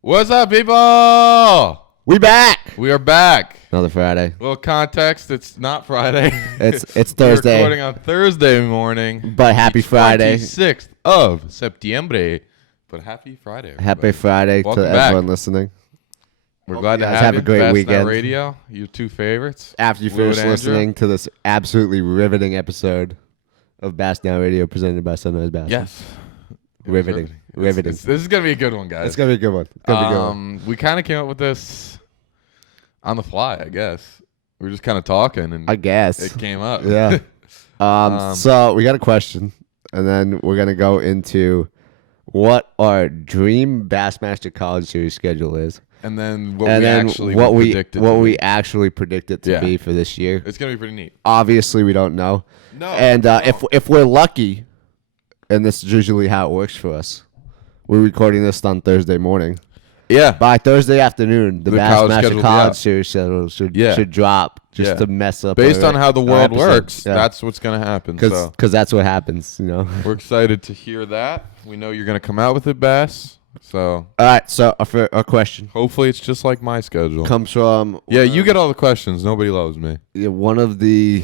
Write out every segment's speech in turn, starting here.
What's up, people? We back. We are back. Another Friday. A little context, it's not Friday. It's We're Thursday. recording on Thursday morning. But happy Friday. 26th of September. But happy Friday, everybody. Happy Friday Welcome to back. everyone listening. We're Hope glad you to guys have have you. a great Bass weekend. Now Radio, your two favorites. After you Lou finish and Andrew. listening to this absolutely riveting episode of Bass Now Radio presented by Sunrise Bass. Yes. Riveting. Riveting. This is going to be a good one, guys. It's going to be a good one. It's gonna be a good one. We kind of came up with this on the fly, I guess. We were just kind of talking, and I guess. it came up. Yeah. So we got a question, and then we're going to go into what our dream Bassmaster College Series schedule is. And then what And we then actually predicted. what we actually predict it to Yeah. be for this year. It's going to be pretty neat. Obviously, we don't know. No. And no. if we're lucky, and this is usually how it works for us, we're recording this on Thursday morning. Yeah. By Thursday afternoon, the college Bassmaster schedule will be College out. Series schedule should Yeah. drop just Yeah. to mess up. Based our- on how the our world episodes. works, Yeah. that's what's going to happen. So Because that's what happens, you know. we're excited to hear that. We know you're going to come out with it, Bass. So All right, so a question hopefully it's just like my schedule. comes from Yeah, you get all the questions. Nobody loves me. one of the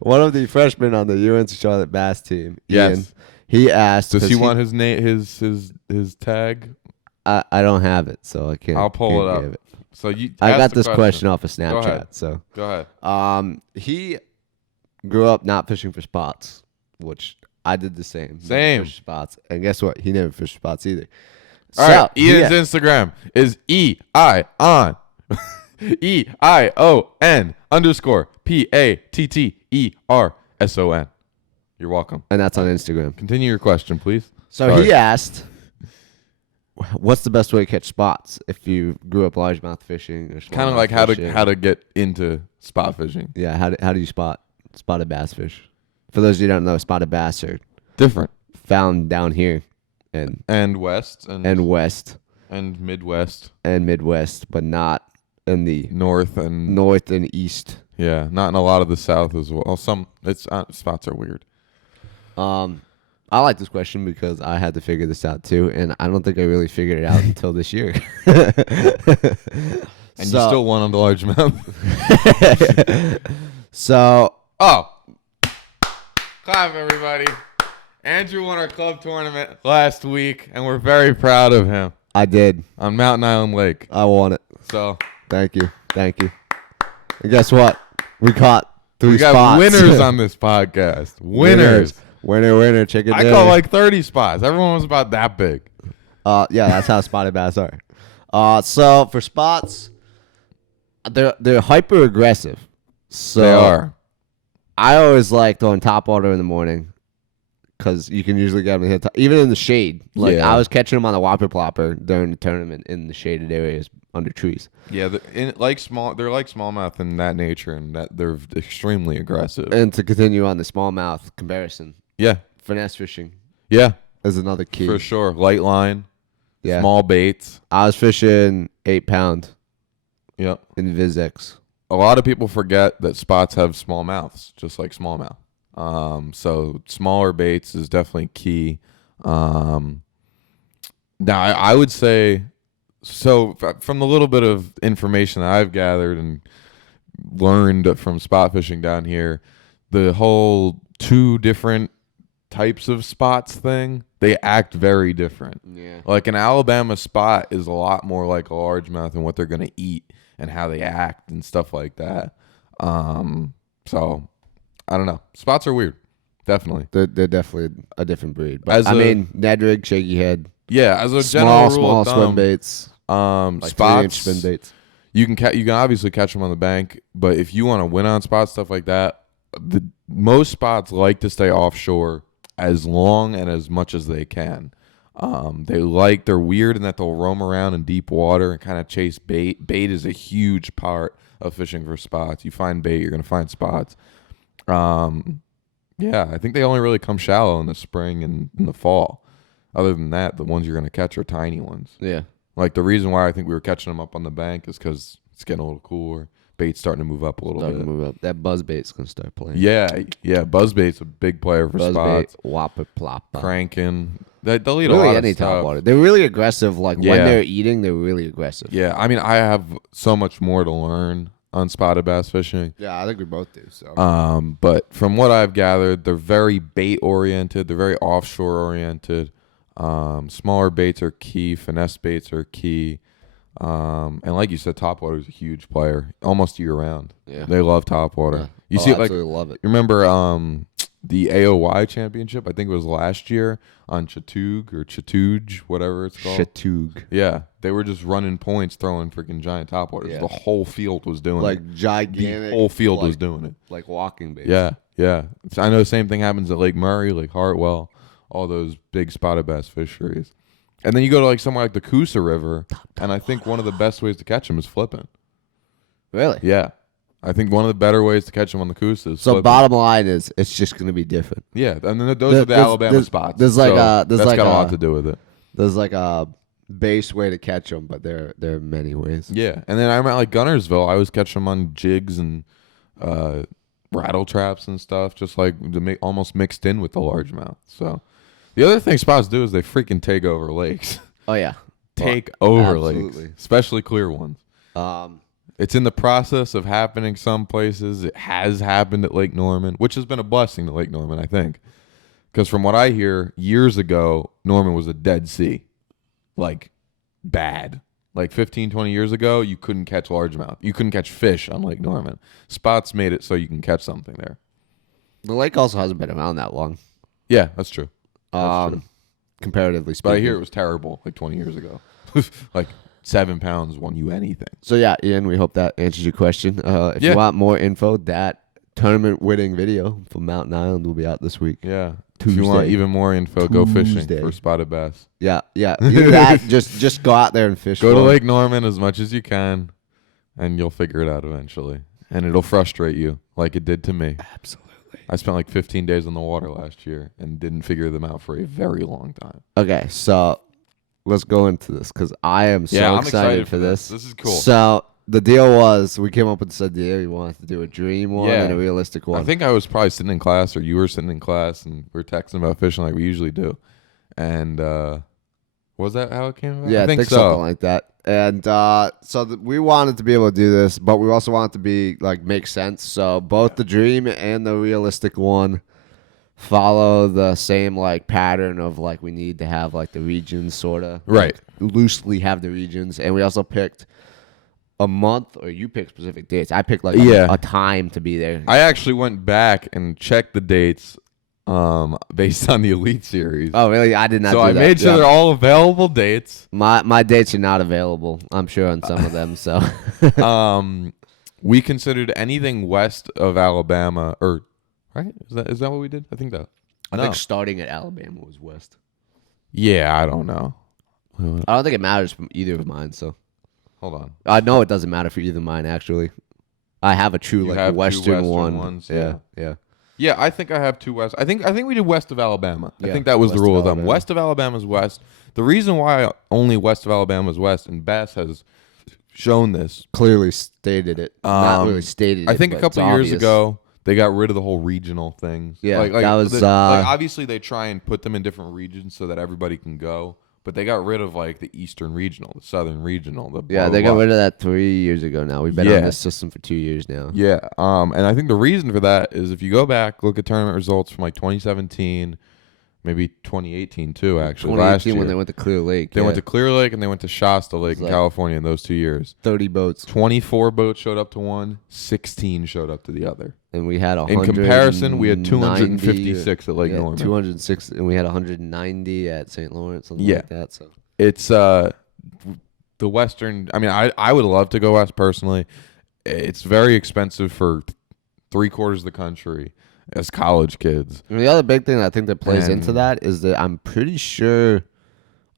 one of the freshmen on the UNC Charlotte Bass team. Yes. Ian, he asked. Does 'cause he want his name, his tag? I don't have it, so I can't. I'll pull can't it up. give it. So you. I ask got the this question off of Go ahead. Snapchat. So Go ahead. he grew up not fishing for spots, which I did the same. Never Same. fished spots, and guess what? He never fished spots either. All right. Ian's Instagram is EION EION_PATTERSON. You're welcome. and that's on Instagram. Continue your question, please. So Sorry. he asked, "What's the best way to catch spots if you grew up largemouth fishing?" Kind of like how to get into spot fishing. Yeah, how do you spot spotted bass fish? For those of you who don't know, spotted bass are Different. found down here And west and west and Midwest, and Midwest, but not in the north and north and east. yeah, not in a lot of the south as well. Some spots are weird. I like this question because I had to figure this out too, and I don't think I really figured it out until this year. And you still won on the largemouth. So, Clap, everybody. Andrew won our club tournament last week, and we're very proud of him I did. on Mountain Island Lake. I won it. So Thank you. And guess what? We caught 3 we got spots. winners on this podcast. Winners. Winner, chicken I dinner. caught like 30 spots. Everyone was about that big. Yeah, that's how spotted bass are. So for spots, they're hyper aggressive. So They are. I always like throwing top water in the morning because you can usually get them to hit even in the shade. Like Yeah. I was catching them on the whopper plopper during the tournament in the shaded areas under trees. Yeah, they're like smallmouth in that nature, and that they're extremely aggressive. And to continue on the smallmouth comparison, Yeah, finesse fishing yeah, is another key. for sure. Light line, Yeah. small baits. I was fishing 8-pound Yep. in VizX. A lot of people forget that spots have small mouths, just like smallmouth. So smaller baits is definitely key. Now, I would say, so from the little bit of information that I've gathered and learned from spot fishing down here, the whole 2 different types of spots thing, they act very different. Yeah. Like an Alabama spot is a lot more like a largemouth and what they're going to eat and how they act and stuff like that. So I don't know. Spots are weird. Definitely. They're definitely a different breed. But As I a- mean, Ned rig, shaky head, Yeah, as a general rule small of swim thumb, baits, like spots 3-inch spin baits. you can obviously catch them on the bank, but if you want to win on spots, stuff like that, most spots like to stay offshore as long and as much as they can. They're weird in that they'll roam around in deep water and kind of chase bait. Bait is a huge part of fishing for spots. You find bait, you're going to find spots. Yeah, I think they only really come shallow in the spring and in the fall. Other than that, the ones you're going to catch are tiny ones. Yeah. Like the reason why I think we were catching them up on the bank is because it's getting a little cooler. bait's starting to move up a little Starting bit. to move up. That buzz bait's gonna start playing. Yeah, buzzbait's a big player for Buzz spots. bait, whopper, plopper. Cranking. They'll eat a Really, lot any of stuff. topwater. They're really aggressive. Like when Yeah. they're eating, they're really aggressive. Yeah, I mean, I have so much more to learn on spotted bass fishing. Yeah, I think we both do. So. But from what I've gathered, they're very bait oriented. They're very offshore oriented. Smaller baits are key. Finesse baits are key. And like you said, topwater is a huge player, almost year round. Yeah. They love topwater. Yeah. You see, like, absolutely love it. you remember the AOY championship? I think it was last year on Chatuge, whatever it's called. Chatoog. Yeah, they were just running points, throwing freaking giant topwaters. Yeah. The whole field was doing it. Like gigantic. The whole field like, was doing it. Like walking baits. Yeah, yeah. I know the same thing happens at Lake Murray, Lake Hartwell, all those big spotted bass fisheries. And then you go to like somewhere like the Coosa River, and I think one of the best ways to catch them is flipping. Really? Yeah, I think one of the better ways to catch them on the Coosa is So flipping. bottom line is, it's just going to be different. Yeah, and then those are the Alabama spots. There's like so there's that's like got a lot to do with it. There's like a base way to catch them, but there are many ways. Yeah, and then I remember like Gunnersville, I was catching them on jigs and rattle traps and stuff, just like almost mixed in with the largemouth. So the other thing spots do is they freaking take over lakes. Oh yeah, Take over absolutely. lakes, especially clear ones. It's in the process of happening some places. It has happened at Lake Norman, which has been a blessing to Lake Norman, I think. Because from what I hear, years ago, Norman was a dead sea. Like, bad. Like 15, 20 years ago, you couldn't catch largemouth. You couldn't catch fish on Lake Norman. Spots made it so you can catch something there. The lake also hasn't been around that long. Yeah, that's true. That's true. Comparatively speaking. But I hear it was terrible like 20 years ago. Like 7 pounds won you anything. So yeah, Ian, we hope that answers your question. If Yeah. you want more info, that tournament winning video from Mountain Island will be out this week. Yeah. If you want Tuesday. even more info, go fishing Tuesday. for spotted bass. Yeah. Either that, just go out there and fish. Go to for 'em. Lake Norman as much as you can, and you'll figure it out eventually. And it'll frustrate you like it did to me. Absolutely. I spent like 15 days on the water last year and didn't figure them out for a very long time. Okay, so let's go into this because I am so I'm excited for this. This is cool. So the deal was we came up with this idea. We wanted to do a dream one Yeah. and a realistic one. I think I was probably sitting in class, or you were sitting in class, and we were texting about fishing like we usually do. And was that how it came about? Yeah, I think so. something like that. And we wanted to be able to do this, but we also wanted to be like make sense. So both the dream and the realistic one follow the same like pattern of like we need to have like the regions sort of Right. loosely have the regions, and we also picked a month, or you picked specific dates. I picked like Yeah. a time to be there. I actually went back and checked the dates based on the Elite Series. Oh really? I did not. So do I that. made sure Yeah. they're all available dates. My dates are not available. I'm sure on some of them. So We considered anything west of Alabama, or right? Is that what we did? I think that. I No. think starting at Alabama was west. Yeah, I don't know. I don't think it matters from either of mine. So Hold on. I know it doesn't matter for either of mine. Actually, I have a true You like have two western western one. ones, yeah. Yeah, I think I have two west. I think we did west of Alabama. I Yeah, think that was the west of rule of thumb. Alabama. West of Alabama is west. The reason why only west of Alabama is west, and Bass has shown this. Clearly stated it. Not really stated. I think it, a but it's couple years obvious. ago they got rid of the whole regional things. Yeah, that was, like obviously they try and put them in different regions so that everybody can go. But they got rid of like the Eastern Regional, the Southern Regional. The Yeah, blah, they blah, got blah. rid of that 3 years ago. Now we've been Yeah. on this system for 2 years now. Yeah, and I think the reason for that is if you go back, look at tournament results from like 2017, maybe 2018 too. Actually, last 2018 year when they went to Clear Lake. they went to Clear Lake and they went to Shasta Lake in like- California in those 2 years. 30 boats, 24 boats showed up to one, 16 showed up to the other. and we had In comparison, we had 256 at Lake yeah, Norman. 206, and we had 190 at St. Lawrence, something Yeah. like that. So It's the Western. I mean, I would love to go west personally. It's very expensive for 3/4 of the country as college kids. And the other big thing that I think that plays into And- that is that I'm pretty sure,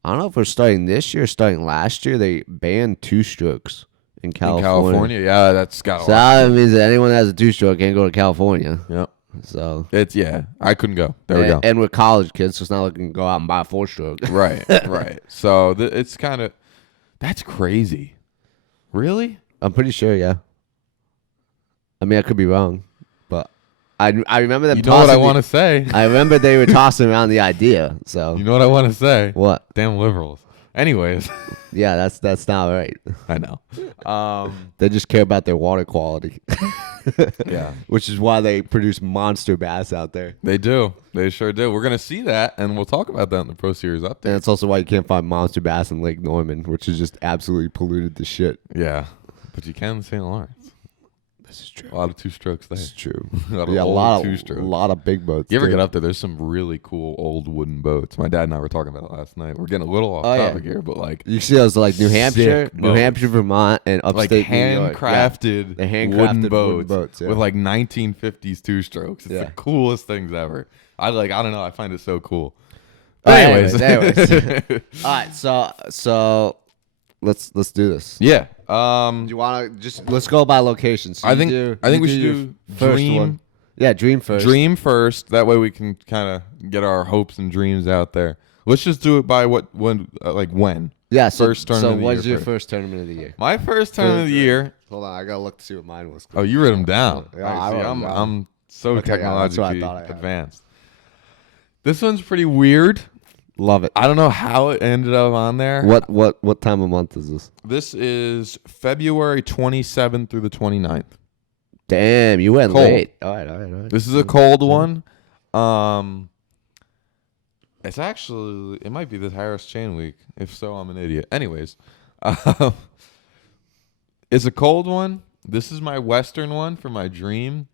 I don't know if we're starting this year or starting last year, they banned two-strokes in In California. California, yeah, that's got a So lot. that means that anyone that has a two-stroke can't go to California. Yep. So It's I couldn't go. There we go. And we're college kids, so it's not like we can go out and buy a four-stroke. Right, right. So it's kind of that's crazy. Really? I'm pretty sure, yeah. I mean, I could be wrong, but I remember them. You know what I want to say. I remember they were tossing around the idea. So You know what I want to say. what? Damn liberals. Anyways, Yeah, that's not right. I know. They just care about their water quality. Yeah, Which is why they produce monster bass out there. they do. They sure do. We're gonna see that, and we'll talk about that in the Pro Series update. And it's also why you can't find monster bass in Lake Norman, which is just absolutely polluted to shit. Yeah, but you can in St. Lawrence. This is true. A lot of two strokes there. This is true. A lot of Yeah, a old lot of two-strokes. big boats. You ever too. get up there? There's some really cool old wooden boats. My dad and I were talking about it last night. We're getting a little off Oh, yeah. topic here, but like You see those like New Hampshire, Sick boats. Vermont, and like upstate New York. handcrafted, The handcrafted wooden wooden boats, boats, yeah. with like 1950s two strokes. It's Yeah. the coolest things ever. I don't know. I find it so cool. Oh, But anyways, anyways. All right, so let's do this. yeah. Do you want to just let's go by location? So I think we should your do first dream. one. Yeah, dream first. Dream first. That way we can kind of get our hopes and dreams out there. Let's just do it by when. Yeah. So, First tournament of the what's year your first. first tournament of the year? My first tournament of the year. Hold on, I gotta look to see what mine was. Oh, you wrote them down. Yeah, All I right, see, wrote 'em down. I'm so Okay, yeah, that's what I technologically thought I had. advanced. This one's pretty weird. Love it. I don't know how it ended up on there. What time of month is this? This is February 27th through the 29th. Damn, you went Cold. late. All right. This is a cold one. It's actually, it might be the Harris Chain Week. If so, I'm an idiot. Anyways, it's a cold one. This is my Western one for my dream.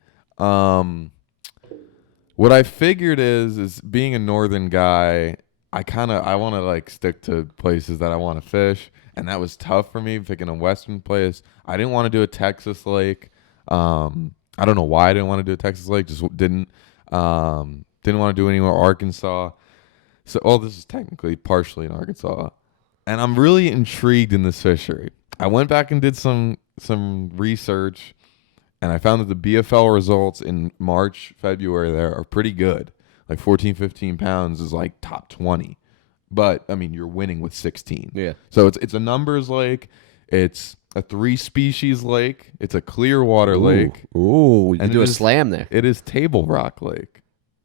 What I figured is being a Northern guy, I want to like stick to places that I want to fish. And that was tough for me picking a Western place. I didn't want to do a Texas lake. I don't know why I didn't want to do a Texas lake. Just didn't want to do any more Arkansas. So, this is technically partially in Arkansas. And I'm really intrigued in this fishery. I went back and did some research, and I found that the BFL results in March, February there are pretty good. Like 14, 15 pounds is like top 20. But, I mean, you're winning with 16. Yeah. So it's a numbers lake. It's a 3-species lake. It's a clear water lake. Ooh, we can And do it a is- slam there. It is Table Rock Lake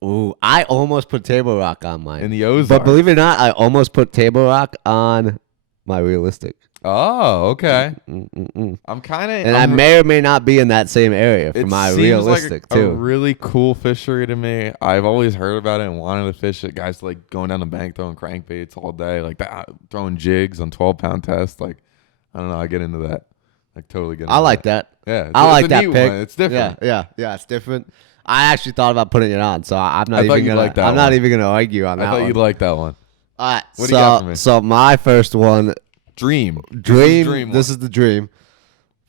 Ooh, I almost put Table Rock on mine. in the Ozarks. But believe it or not, I almost put Table Rock on my realistic. Oh, okay. Mm-mm-mm. I'm kind of... And I may or may not be in that same area for It my seems realistic like a too. really cool fishery to me. I've always heard about it and wanted to fish it. Guys like going down the bank throwing crankbaits all day, like that, throwing jigs on 12-pound tests. Like, I don't know. I get into that. Like totally get into I like that. Yeah, I like a that neat pick. one. It's different. Yeah, it's different. I actually thought about putting it on, so I'm not I thought even you'd gonna. like that I'm not one. even gonna argue on I that thought one. you'd like that one. All right, What do you got for me? So my first one, Dream. dream. This This is the dream.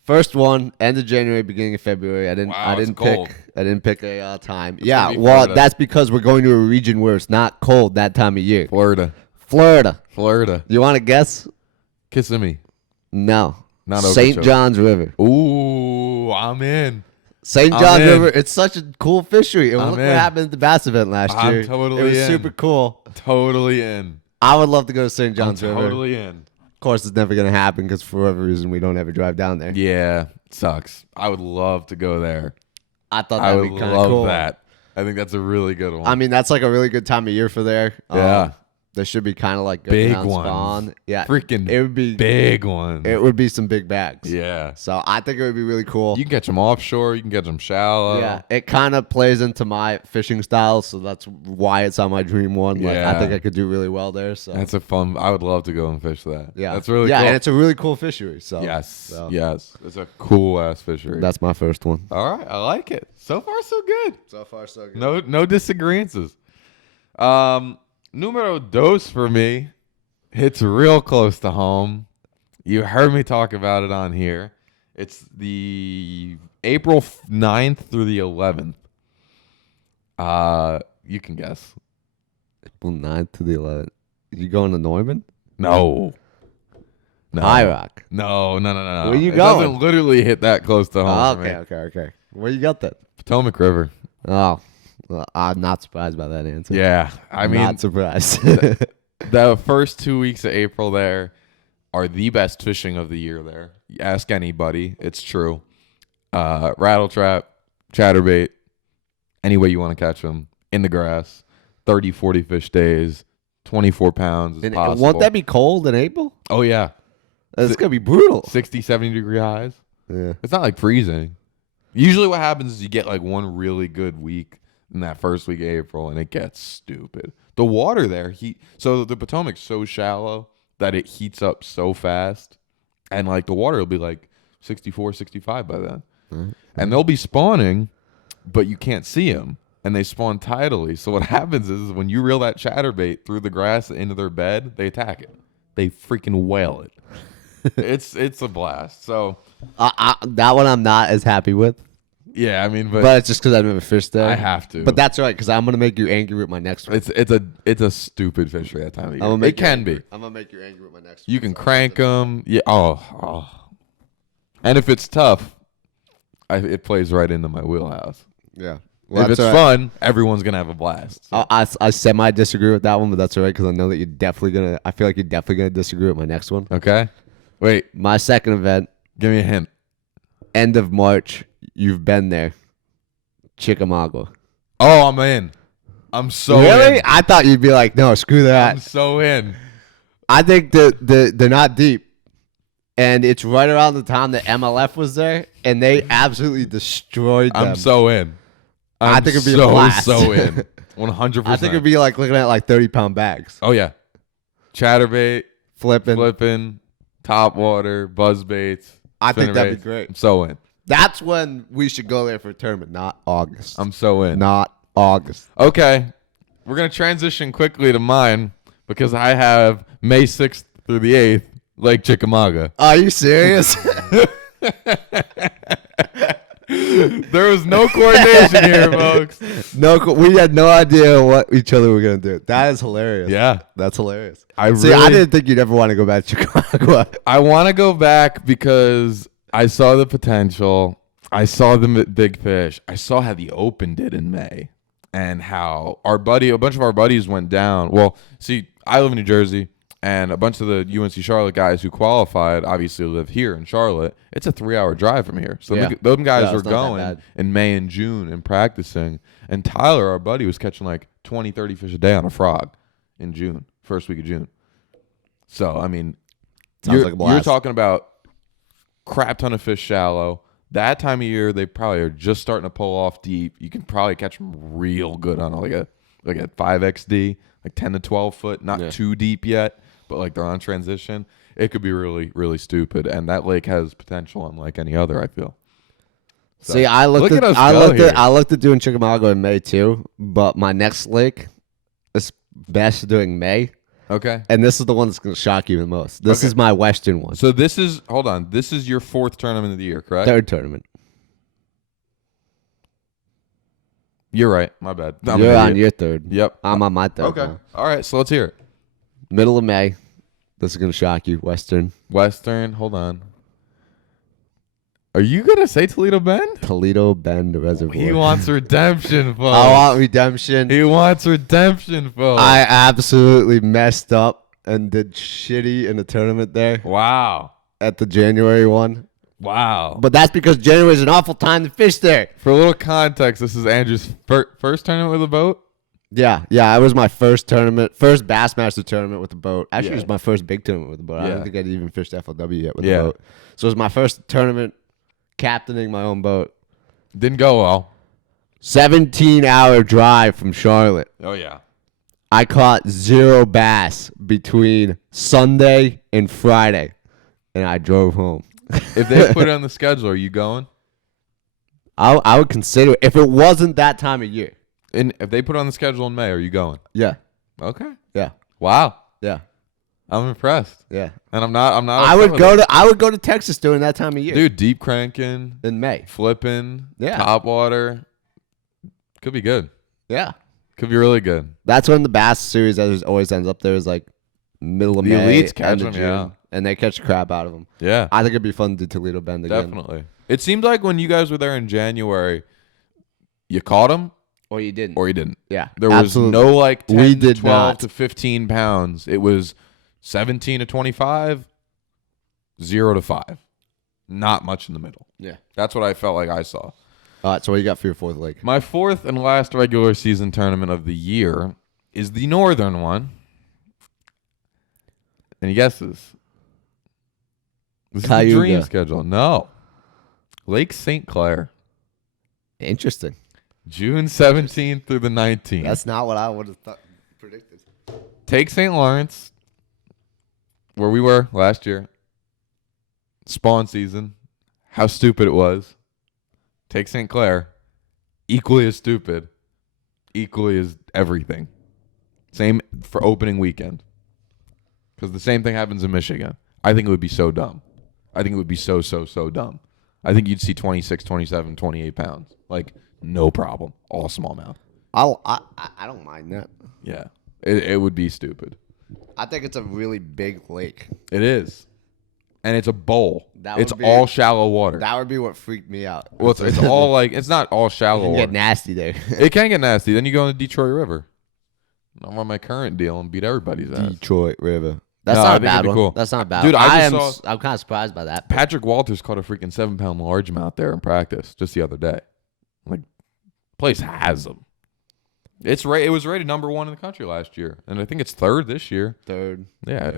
First one, end of January, beginning of February. I Wow, it's didn't cold. pick. I didn't pick a time. gonna Yeah, be well, Florida. that's because we're going to a region where it's not cold that time of year. Florida. Florida. You want to guess? Kissimmee. No. Not St. Okeechobee. John's River. Ooh, I'm in. St. I'm John's in. River. It's such a cool fishery. And I'm look in. what happened at the bass event last I'm year. totally It was in. super cool. Totally in. I would love to go to St. I'm John's River. totally in. Of course, it's never going to happen because for whatever reason we don't ever drive down there. Yeah, it sucks. I would love to go there. I thought I that'd would be kind of love cool. that. I think that's a really good one. I mean, that's like a really good time of year for there. Yeah. There should be kind of like good Big amounts ones. spawn. Yeah, Freaking it would be big one. It would be some big bags. Yeah. So I think it would be really cool. You can catch them offshore. You can catch them shallow. Yeah, it kind of plays into my fishing style, so that's why it's on my dream one. Like, I Yeah. think I could do really well there. So That's a fun. I would love to go and fish that. yeah, That's really yeah, cool. and it's a really cool fishery. So yes. so Yes. It's a cool ass fishery. that's my first one. All right. I like it. So far, so good. So far, so good. No disagreements. Numero dos for me hits real close to home. You heard me talk about it on here. It's the April 9th through the 11th. You can guess. April 9th to the 11th. You going to Norman? No. No. High Rock. No. Where you it going? doesn't literally hit that close to home Oh, for me. okay. Where you got that? Potomac River. Oh, well, I'm not surprised by that answer. Yeah. I mean, not surprised. the first 2 weeks of April there are the best fishing of the year there. Ask anybody. It's true. rattle trap, chatterbait, any way you want to catch them in the grass. 30, 40 fish days, 24 pounds is And possible. won't that be cold in April? Oh, yeah. It's going to be brutal. 60, 70 degree highs. Yeah. It's not like freezing. Usually what happens is you get like one really good week in that first week of April, and it gets stupid. The water there, so the Potomac's so shallow that it heats up so fast, and like the water will be like 64, 65 by then. Mm-hmm. And they'll be spawning, but you can't see them, and they spawn tidally. So what happens is when you reel that chatterbait through the grass into their bed, they attack it. They freaking whale it. It's a blast. So that one I'm not as happy with. Yeah, I mean, but it's just because I've never fished there. I have to. But that's all right, because I'm gonna make you angry with my next one. It's a stupid fish for that time of year. It can be. I'm gonna make you angry with my next one. You can crank them. Yeah. Oh. And if it's tough, it plays right into my wheelhouse. Yeah. Well, if it's fun, everyone's gonna have a blast. So. I semi disagree with that one, but that's all right because I know that you're definitely gonna. I feel like you're definitely gonna disagree with my next one. Okay. Wait. My second event. Give me a hint. End of March. You've been there. Chickamauga. Oh, I'm in. I'm so really? in. I thought you'd be like, no, screw that. I'm so in. I think they're not deep. And it's right around the time that MLF was there, and they absolutely destroyed them. I'm so in. I think it'd be a blast. So in. 100%. I think it'd be like looking at like 30-pound bags. Oh, yeah. Chatterbait. Flipping. Top water. Buzzbaits. I think that'd be great. I'm so in. That's when we should go there for a tournament, not August. I'm so in. Not August. Okay. We're going to transition quickly to mine because I have May 6th through the 8th, Lake Chickamauga. Are you serious? There was no coordination here, folks. We had no idea what each other were going to do. That is hilarious. Yeah. That's hilarious. I didn't think you'd ever want to go back to Chickamauga. I want to go back because I saw the potential. I saw the big fish. I saw how the Open did in May and how a bunch of our buddies went down. Well, see, I live in New Jersey, and a bunch of the UNC Charlotte guys who qualified obviously live here in Charlotte. It's a 3-hour drive from here. So those guys were going in May and June and practicing. And Tyler, our buddy, was catching like 20, 30 fish a day on a frog in June, first week of June. So, I mean, you're talking about crap ton of fish shallow. That time of year, they probably are just starting to pull off deep. You can probably catch them real good on like a 5XD, like 10 to 12 foot, not too deep yet, but like they're on transition. It could be really, really stupid, and that lake has potential unlike any other, I feel. So, see, I looked at doing Chickamauga in May too, but my next lake is best doing May. Okay. And this is the one that's going to shock you the most. This is my Western one. So this is your 4th tournament of the year, correct? 3rd tournament. You're right. My bad. You're on your 3rd. Yep. I'm on my 3rd. Okay. Now. All right. So let's hear it. Middle of May. This is going to shock you. Western. Hold on. Are you going to say Toledo Bend? Toledo Bend Reservoir. He wants redemption, folks. I want redemption. He wants redemption, folks. I absolutely messed up and did shitty in the tournament there. Wow. At the January one. Wow. But that's because January is an awful time to fish there. For a little context, this is Andrew's first tournament with a boat? Yeah. It was my first Bassmaster tournament with a boat. Actually, it was my first big tournament with a boat. I don't think I'd even fished FLW yet with a boat. So it was my first tournament captaining my own boat. Didn't go well. 17-hour drive from Charlotte. Oh, yeah. I caught 0 bass between Sunday and Friday, and I drove home. If they put it on the schedule, are you going? I would consider it if it wasn't that time of year. And if they put it on the schedule in May, are you going? Yeah. Okay. Yeah. Wow. Yeah. I'm impressed. Yeah. And I'm not. I would go to Texas during that time of year. Dude, deep cranking in May, flipping, yeah, top water, could be good. Yeah, could be really good. That's when the Bass Series always ends up there is like middle of May. The elites catch them, yeah, and they catch the crap out of them. Yeah, I think it'd be fun to do Toledo Bend again. Definitely. It seemed like when you guys were there in January, you caught them. Or you didn't. Yeah. There was no like 10 to 12 to 15 pounds. It was 17 to 25, 0 to 5. not much in the middle. Yeah. That's what I felt like I saw. All right, so what you got for your fourth lake? My fourth and last regular season tournament of the year is the northern one. Any guesses? This is the Cayuga. dream schedule. No. Lake St. Clair. Interesting. June 17th through the 19th. That's not what I would have predicted. Take St. Lawrence, where we were last year. Spawn season. How stupid it was. Take St. Clair. Equally as stupid. Equally as everything. Same for opening weekend. Because the same thing happens in Michigan. I think it would be so dumb. I think it would be so dumb. I think you'd see 26, 27, 28 pounds. Like, no problem. All smallmouth. I don't mind that. Yeah. It would be stupid. I think it's a really big lake. It is. And it's a bowl. It's would be- all shallow water. That would be what freaked me out. Well, it's all like, it's not all You shallow can water. get nasty there. It can get nasty. Then you go in the Detroit River. I'm on my current deal and beat everybody's ass. Detroit River. That's No, I not a think bad it'd be one. cool. That's not a bad Dude, one. I just I'm kind of surprised by that. Patrick Walters caught a freaking 7-pound largemouth there in practice just the other day. Like, place has them. It was rated number 1 in the country last year, and I think it's 3rd this year. Third. Yeah,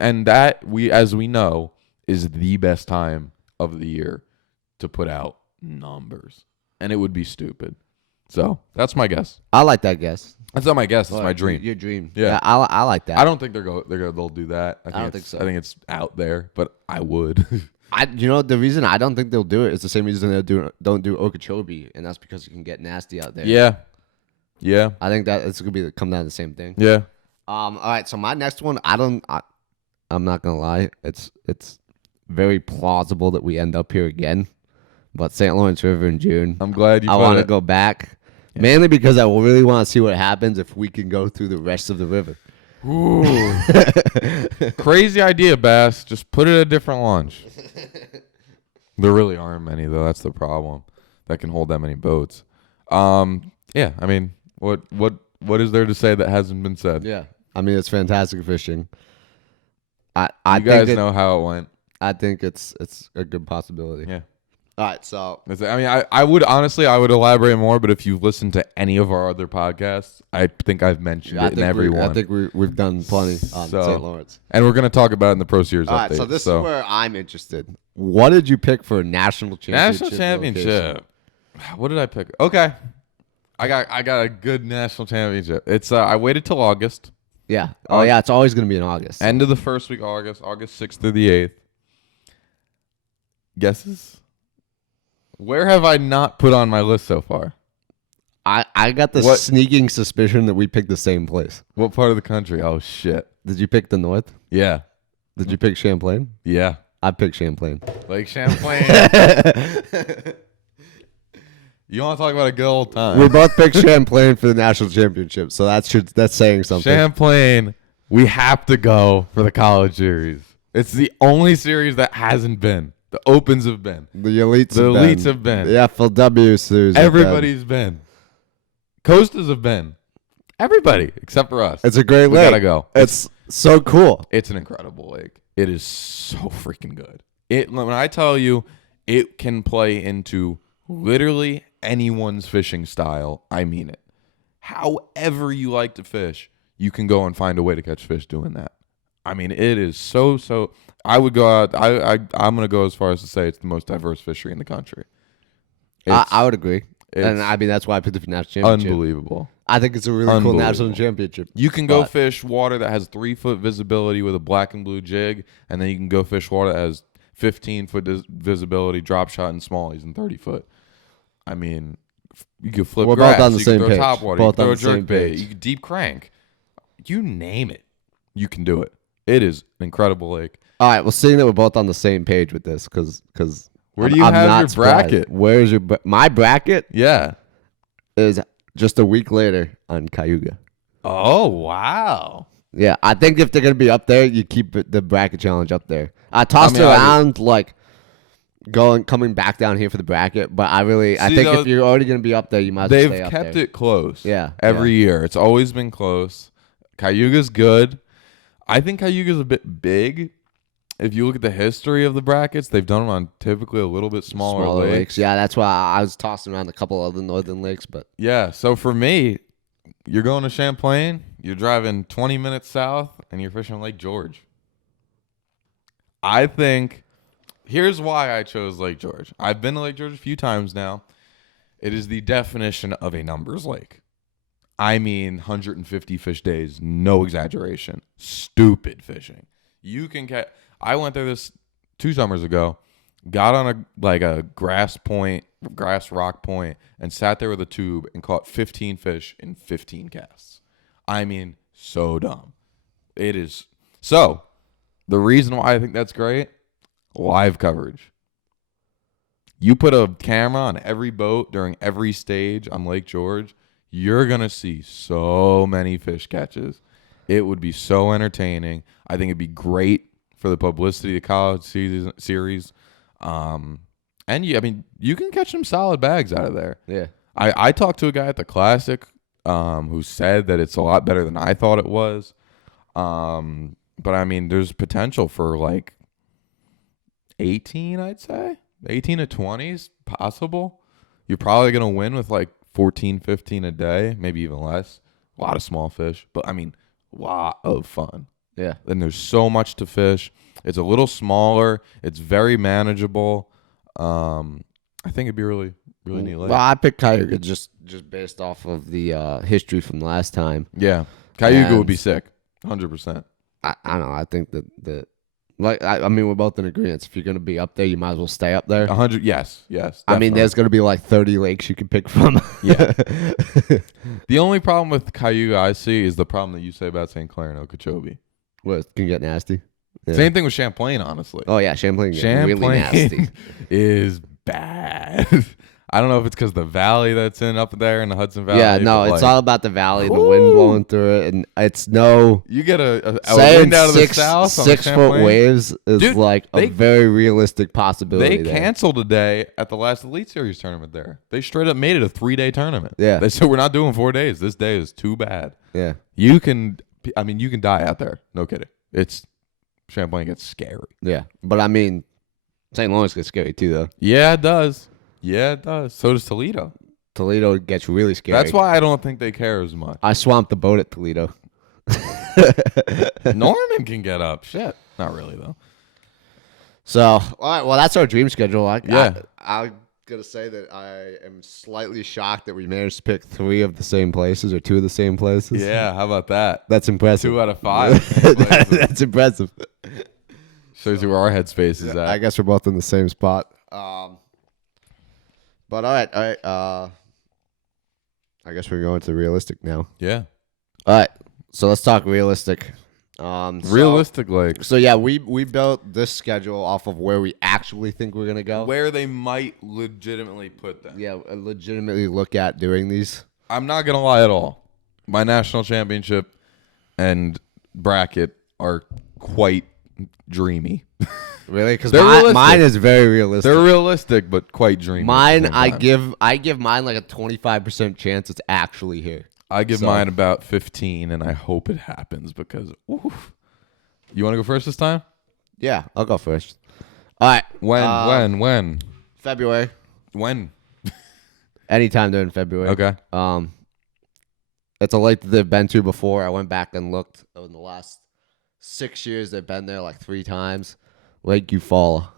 and that as we know is the best time of the year to put out numbers, and it would be stupid. So that's my guess. I like that guess. That's not my guess. It's my dream. Your dream. Yeah. I like that. I don't think they'll do that. I don't think so. I think it's out there, but I would. The reason I don't think they'll do it is the same reason they don't do Okeechobee, and that's because it can get nasty out there. Yeah. I think that it's gonna come down to the same thing. Yeah. All right. So my next one, I'm not gonna lie. It's very plausible that we end up here again, but St. Lawrence River in June. I'm glad you. I want to go back, mainly because I really want to see what happens if we can go through the rest of the river. Ooh. Crazy idea, Bass. Just put it at a different launch. There really aren't many, though. That's the problem. That can hold that many boats. Yeah. I mean, what is there to say that hasn't been said? Yeah. I mean, it's fantastic fishing. You think guys know how it went. I think it's a good possibility. Yeah. All right. So I mean, I would honestly, I would elaborate more, but if you've listened to any of our other podcasts, I think I've mentioned it in every one. I think we've done plenty on St. Lawrence. And we're going to talk about it in the Pro Series All update. right. So this is where I'm interested. What did you pick for a national championship? National championship. What did I pick? Okay. I got a good national championship. It's I waited till August. Yeah. Oh yeah, it's always going to be in August. End of the first week of August 6th through the 8th. Guesses? Where have I not put on my list so far? I got the sneaking suspicion that we picked the same place. What part of the country? Oh shit. Did you pick the north? Yeah. Did you pick Champlain? Yeah. I picked Champlain. Lake Champlain. You want to talk about a good old time? We both picked Champlain for the national championship, so that's saying something. Champlain, we have to go for the College Series. It's the only series that hasn't been. The Opens have been. The elites. The elites have been. The FLW series. Everybody's been. Coasters have been. Everybody except for us. It's a great lake. We gotta go. It's so cool. It's an incredible lake. It is so freaking good. When I tell you, it can play into literally anyone's fishing style. I mean it. However you like to fish, you can go and find a way to catch fish doing that. I mean, it is so. I would go out. I'm gonna go as far as to say it's the most diverse fishery in the country. I would agree, and I mean that's why I picked it for national championship. Unbelievable. I think it's a really cool national championship. You can go fish water that has 3-foot visibility with a black and blue jig, and then you can go fish water that has 15-foot visibility, drop shot, and smallies, and 30-foot. I mean, you can flip We're grass, both on the you same can throw page. top water, Both you can on throw a the jerk same bait, page. you can deep crank. You name it, you can do it. It is an incredible lake. All right, well, seeing that we're both on the same page with this, because where do you have your bracket? Where's my bracket? Yeah. Is just a week later on Cayuga. Oh, wow. Yeah, I think if they're gonna be up there, you keep the bracket challenge up there. I tossed around coming back down here for the bracket, but I think if you're already gonna be up there, you might as well stay up there. They've kept it close. Yeah, every year, it's always been close. Cayuga's good. I think Cayuga's a bit big. if you look at the history of the brackets, they've done them on typically a little bit smaller lakes. Yeah, that's why I was tossing around a couple other northern lakes, but Yeah. So for me, you're going to Champlain, you're driving 20 minutes south, and you're fishing Lake George. I think here's why I chose Lake George. I've been to Lake George a few times now. It is the definition of a numbers lake. I mean, 150 fish days, no exaggeration. Stupid fishing. You can catch. I went there 2 summers ago, got on a grass rock point, and sat there with a tube and caught 15 fish in 15 casts. I mean, so dumb. It is. So, the reason why I think that's great, live coverage. You put a camera on every boat during every stage on Lake George, you're going to see so many fish catches. It would be so entertaining. I think it'd be great for the publicity of the college series. And you can catch some solid bags out of there. yeah. I talked to a guy at the Classic who said that it's a lot better than I thought it was. But I mean, there's potential for like 18, I'd say. 18 to 20 is possible. You're probably going to win with like 14, 15 a day, maybe even less. A lot of small fish, but I mean, a lot of fun. Yeah. And there's so much to fish. It's a little smaller. It's very manageable. I think it'd be really, really neat. Well, I picked Cayuga just based off of the history from last time. Yeah. Cayuga would And be sick. 100%. I don't know. I think that I mean, we're both in agreement. If you're going to be up there, you might as well stay up there. 100. Yes. I mean, there's going to be like 30 lakes you can pick from. Yeah. The only problem with Cayuga I see is the problem that you say about St. Clair and Okeechobee. What, can get nasty? Yeah. Same thing with Champlain, honestly. Oh, yeah. Champlain really nasty. Is bad. I don't know if it's because the valley that's up there in the Hudson Valley. Yeah, no, it's all about the valley, the wind blowing through it, and it's no. You get a Saying wind out of the south. 6-foot waves is Dude, like a very realistic possibility. They canceled a day at the last Elite Series tournament there. They straight up made it a 3-day tournament. Yeah. They said, we're not doing 4 days. This day is too bad. Yeah. You can die out there. No kidding. Champlain gets scary. Yeah. But I mean, St. Lawrence gets scary too, though. Yeah, it does. So does Toledo. Toledo gets really scary. That's why I don't think they care as much. I swamped the boat at Toledo. Norman can get up. Shit. Not really, though. So, all right. Well, that's our dream schedule. I'm going to say that I am slightly shocked that we managed to pick 3 of the same places or 2 of the same places. Yeah, how about that? That's impressive. 2 out of 5. That's impressive. Shows you where our headspace is at. I guess we're both in the same spot. But all right. I guess we're going to realistic now. Yeah. All right. So let's talk realistic. Realistic lakes. So yeah, we built this schedule off of where we actually think we're gonna go. Where they might legitimately put them. Yeah, legitimately look at doing these. I'm not gonna lie at all. My national championship and bracket are quite dreamy. Really? Because They're mine is very realistic. They're realistic, but quite dreamy. Mine, I give mine like a 25% chance it's actually here. I give mine about 15, and I hope it happens because, oof. You want to go first this time? Yeah, I'll go first. All right. When? February. When? Anytime during February. Okay. It's a lake that they've been to before. I went back and looked. In the last 6 years, they've been there like 3 times. Lake Eufaula.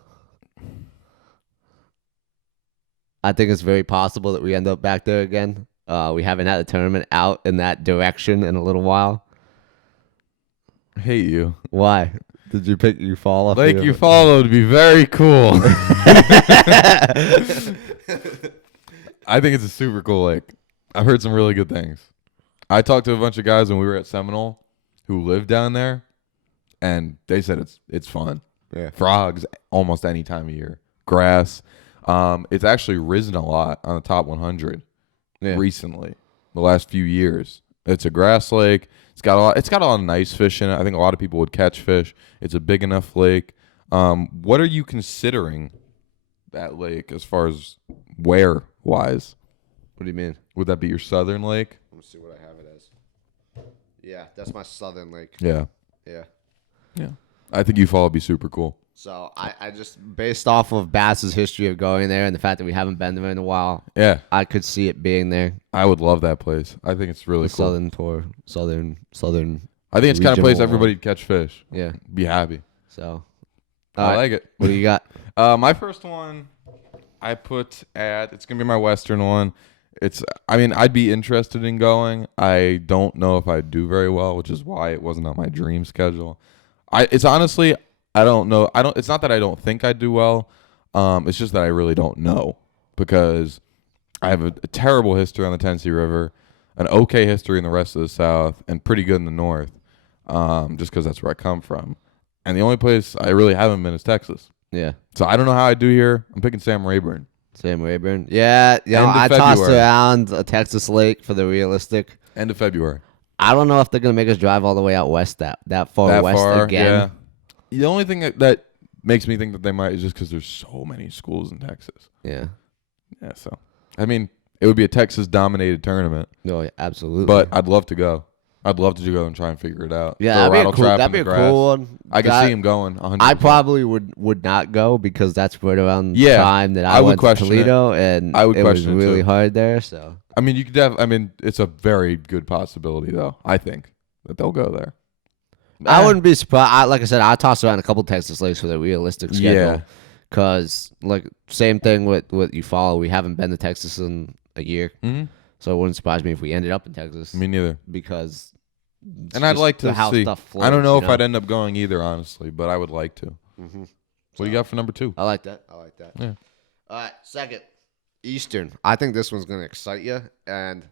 I think it's very possible that we end up back there again. We haven't had a tournament out in that direction in a little while. I hate you. Why? Did you pick Eufaula? Lake Eufaula would be very cool. I think it's a super cool lake. I've heard some really good things. I talked to a bunch of guys when we were at Seminole who live down there, and they said it's fun. Yeah. Frogs almost any time of year. Grass. It's actually risen a lot on the top 100 recently, the last few years. It's a grass lake. It's got a lot of nice fish in it. I think a lot of people would catch fish. It's a big enough lake. What are you considering that lake as far as where wise? What do you mean? Would that be your southern lake? Let me see what I have it as. Yeah, that's my southern lake. Yeah. Yeah. Yeah. I think Eufaula would be super cool. So I just, based off of Bass's history of going there and the fact that we haven't been there in a while, Yeah, I could see it being there. I would love that place. I think it's really The cool. Southern tour, Southern. I think it's the kind of place regional everybody'd catch fish. Yeah. Be happy. So, I like it. What do you got? My first one, I put at. It's gonna be my Western one. I'd be interested in going. I don't know if I'd do very well, which is why it wasn't on my dream schedule. It's honestly, I don't know. It's not that I don't think I'd do well. It's just that I really don't know because I have a terrible history on the Tennessee River, an okay history in the rest of the South, and pretty good in the North. Just because that's where I come from. And the only place I really haven't been is Texas. Yeah. So I don't know how I do here. I'm picking Sam Rayburn. Sam Rayburn. Yeah. End of I tossed February. around a Texas Lake for the realistic. End of February. I don't know if they're going to make us drive all the way out west that far That west far, again. yeah. The only thing that makes me think that they might is just because there's so many schools in Texas. Yeah. Yeah, so. I mean, it would be a Texas-dominated tournament. No, yeah, absolutely. But I'd love to go. I'd love to go and try and figure it out. Yeah, Throw a that'd rattle trap in be the a grass. cool one. I can see him going 100%. I probably would not go because that's right around the Yeah, time that I I would went to question Toledo, and I would it was question it, really too. hard there. So I mean, it's a very good possibility, though, I think, that they'll go there. I wouldn't be surprised. Like I said, I tossed around a couple Texas Lakes for the realistic schedule. Yeah. Because, like, same thing with you follow. We haven't been to Texas in a year. Mm-hmm. So it wouldn't surprise me if we ended up in Texas. Me neither. Because. And I'd like to how see. stuff I don't flows, know you if I'd end up going either, honestly, but I would like to. Mm-hmm. What do you got for number 2? I like that. Yeah. All right, second, Eastern. I think this one's going to excite you. And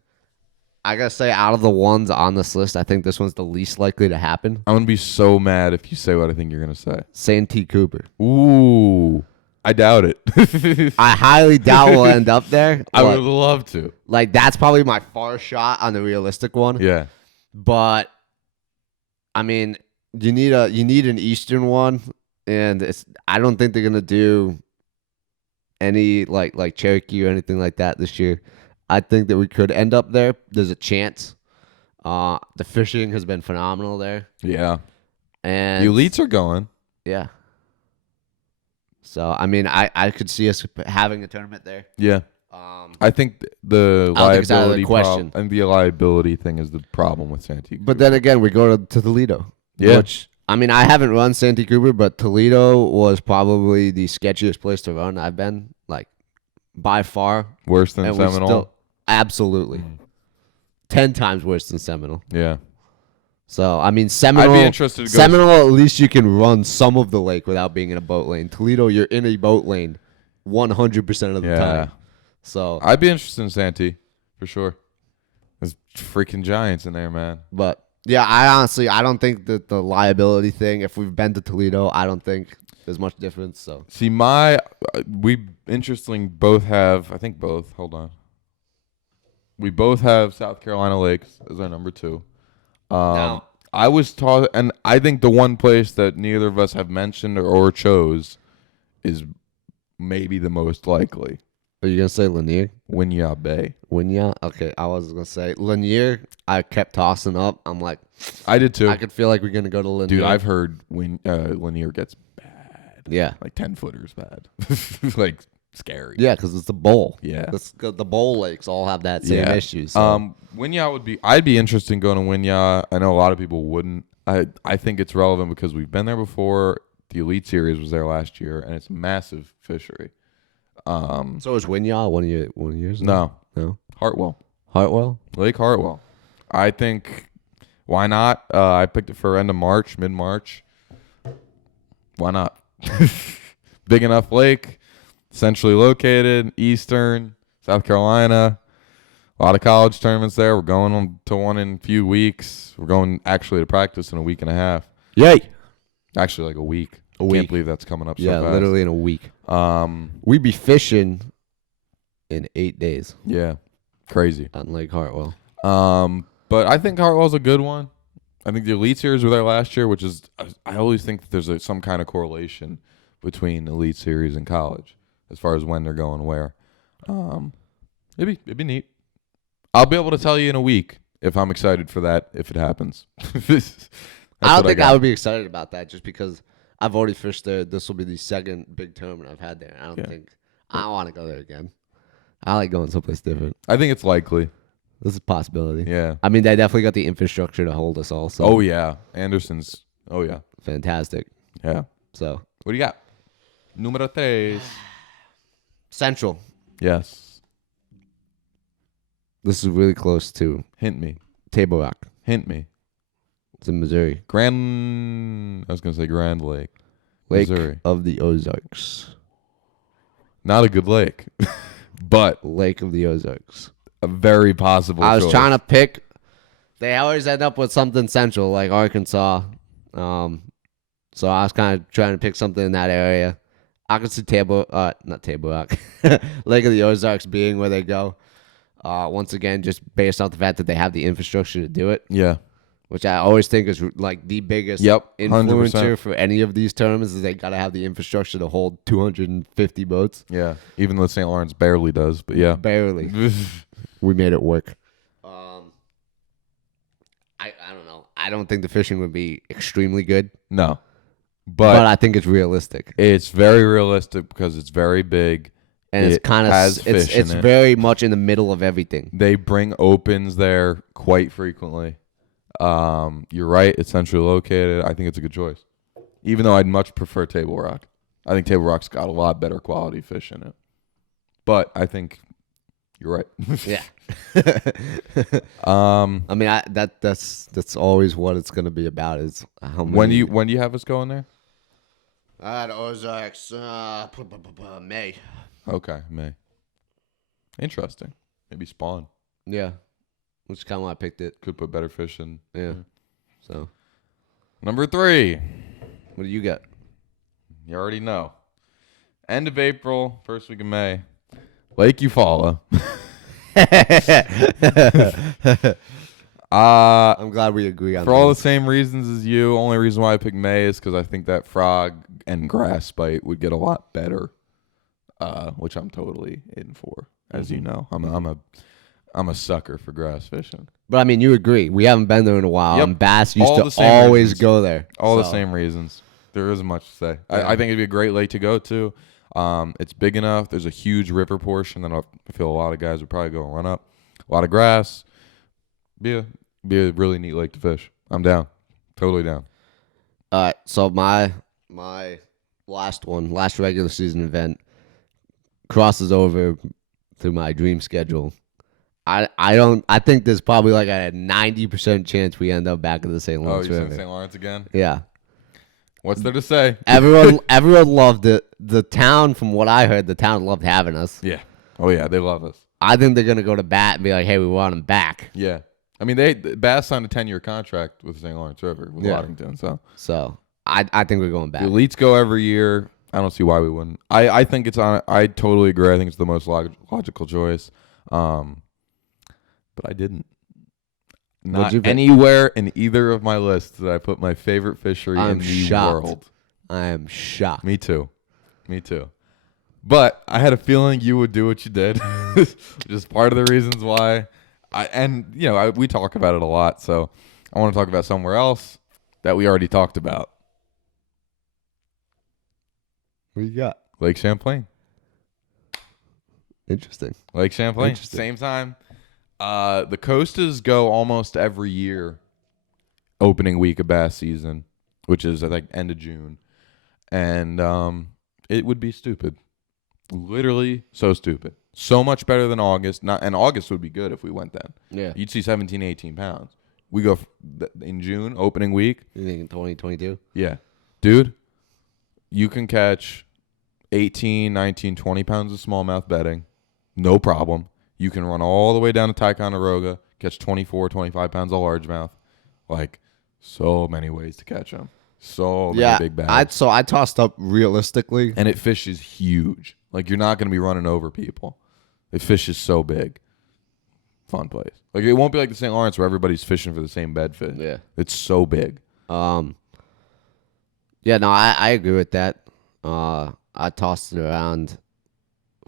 I got to say, out of the ones on this list, I think this one's the least likely to happen. I'm going to be so mad if you say what I think you're going to say. Santee Cooper. Ooh. I doubt it. I highly doubt we'll end up there. I would love to. Like, that's probably my far shot on the realistic one. Yeah. But I mean, you need an Eastern one, and I don't think they're gonna do any like Cherokee or anything like that this year. I think that we could end up there. There's a chance. The fishing has been phenomenal there, Yeah. and The elites are going. yeah. So I mean, I could see us having a tournament there. Yeah. I think the I don't think it's out of the liability question. and the liability thing is the problem with Santee. But then again, we go to Toledo. Yeah. Which, I mean, I haven't run Santee Cooper, but Toledo was probably the sketchiest place to run I've been, like, by far. Worse than And we Seminole. Absolutely. 10 times worse than Seminole. Yeah. So, I mean, Seminole. I'd be interested to go. Seminole, at least you can run some of the lake without being in a boat lane. Toledo, you're in a boat lane 100% of the time. So, I'd be interested in Santee for sure. There's freaking giants in there, man. but yeah, I don't think that the liability thing, if we've been to Toledo, I don't think there's much difference. So, See, we interestingly both have, I think both, hold on. We both have South Carolina Lakes as our number 2. Now- I was taught, and I think the one place that neither of us have mentioned or chose is maybe the most likely. are you going to say Lanier? Winyah Bay. Winyah? Okay, I was going to say Lanier. I kept tossing up. I'm like, I did too. I could feel like we're going to go to Lanier. Dude, I've heard Lanier gets bad. Yeah. Like 10-footers bad. Like scary. Yeah, because it's a bowl. Yeah. The bowl lakes all have that same issue. So. Winyah I'd be interested in going to Winyah. I know a lot of people wouldn't. I think it's relevant because we've been there before. The Elite Series was there last year, and it's a massive fishery. So is Winyah one of yours? No. Hartwell. Hartwell? Lake Hartwell. I think, why not? I picked it for end of March, mid-March. Why not? Big enough lake, centrally located, Eastern, South Carolina. A lot of college tournaments there. We're going to one in a few weeks. We're going actually to practice in a week and a half. Yay. Actually, like a week. A week. Can't believe that's coming up so Yeah, fast. literally in a week. We'd be fishing in 8 days Yeah, crazy. on Lake Hartwell. But I think Hartwell's a good one. I think the Elite Series were there last year, which is, I always think that there's some kind of correlation between Elite Series and college as far as when they're going where. It'd be neat. I'll be able to tell you in a week if I'm excited for that, if it happens. I don't think I would be excited about that just because I've already fished there. This will be the second big tournament I've had there. I don't want to go there again. I like going someplace different. I think it's likely. This is a possibility. Yeah. I mean, they definitely got the infrastructure to hold us all. So. Oh, yeah. Anderson's. Oh, yeah. Fantastic. Yeah. So. What do you got? Número 3. Central. Yes. This is really close to Hint me. Table Rock. Hint me. It's in Missouri. I was going to say Grand Lake. Missouri. of the Ozarks. Not a good lake, but Lake of the Ozarks. a very possible I was choice. trying to pick. They always end up with something central, like Arkansas. So I was kind of trying to pick something in that area. I could see not Table Rock, Lake of the Ozarks being where they go. Once again, just based off the fact that they have the infrastructure to do it. Yeah. Which I always think is like the biggest influencer for any of these tournaments is they got to have the infrastructure to hold 250 boats. Yeah. Even though St. Lawrence barely does, but yeah. Barely. We made it work. I don't know. I don't think the fishing would be extremely good. No. But I think it's realistic. It's very realistic because it's very big. And it's kind of it's very much in the middle of everything. They bring opens there quite frequently. You're right, it's centrally located. I think it's a good choice. Even though I'd much prefer Table Rock. I think Table Rock's got a lot better quality fish in it. But I think you're right. Yeah. I mean, that's always what it's going to be about is how many. When do you have us going there? At Ozarks, May. Okay, May. Interesting. Maybe spawn. Yeah. Which is kind of why I picked it. Could put better fish in. Yeah. So. Number 3. What do you got? You already know. End of April, first week of May. Lake Eufaula. I'm glad we agree on for all the same reasons as you. Only reason why I picked May is because I think that frog and grass bite would get a lot better, which I'm totally in for. As you know, I'm a sucker for grass fishing. But I mean, you agree. We haven't been there in a while. Yep. And Bass used All to always go there. All the same reasons. There isn't much to say. Yeah. I think it'd be a great lake to go to. It's big enough. There's a huge river portion that I feel a lot of guys would probably go and run up. A lot of grass. Be a really neat lake to fish. I'm down. Totally down. All right. So my last regular season event crosses over through my dream schedule. I think there's probably like a 90% chance we end up back at the St. Lawrence River. River. St. Lawrence again? Yeah. What's there to say? Everyone loved it. The town, from what I heard, the town loved having us. Yeah. Oh yeah, they love us. I think they're gonna go to bat and be like, "Hey, we want them back." Yeah. I mean, Bass signed a 10-year contract with St. Lawrence River with Waddington, so I think we're going back. The elites go every year. I don't see why we wouldn't. I think it's on. I totally agree. I think it's the most logical choice. But I didn't. Not anywhere in either of my lists did I put my favorite fishery in the world. I am shocked. Me too. But I had a feeling you would do what you did, which is part of the reasons why. We talk about it a lot, so I want to talk about somewhere else that we already talked about. What do you got? Lake Champlain. Interesting. Lake Champlain. Same time. The Costas go almost every year, opening week of bass season, which is I think end of June, and it would be stupid, literally so stupid, so much better than August. And August would be good if we went then. Yeah, you'd see 17, 18 pounds. We go in June, opening week. You think in 2022? Yeah, dude, you can catch 18, 19, 20 pounds of smallmouth bedding, no problem. You can run all the way down to Ticonderoga, catch 24, 25 pounds of largemouth. Like, so many ways to catch them. So many big bags. I tossed up realistically. And it fishes huge. Like, you're not going to be running over people. It fishes so big. Fun place. Like, it won't be like the St. Lawrence where everybody's fishing for the same bed fish. Yeah. It's so big. Yeah, no, I agree with that. I tossed it around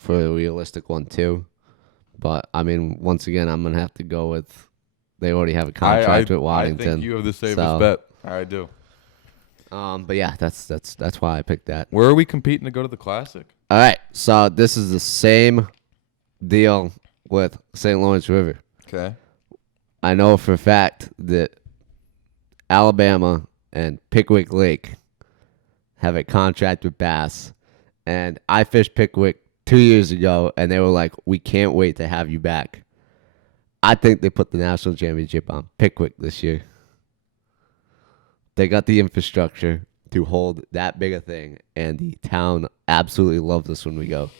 for a realistic one, too. But, I mean, once again, I'm going to have to go with they already have a contract with Waddington. I think you have the safest bet. I do. But yeah, that's why I picked that. Where are we competing to go to the Classic? All right, so this is the same deal with St. Lawrence River. Okay. I know for a fact that Alabama and Pickwick Lake have a contract with Bass, and I fished Pickwick 2 years ago, and they were like, "We can't wait to have you back." I think they put the national championship on Pickwick this year. They got the infrastructure to hold that big a thing, and the town absolutely loves us when we go.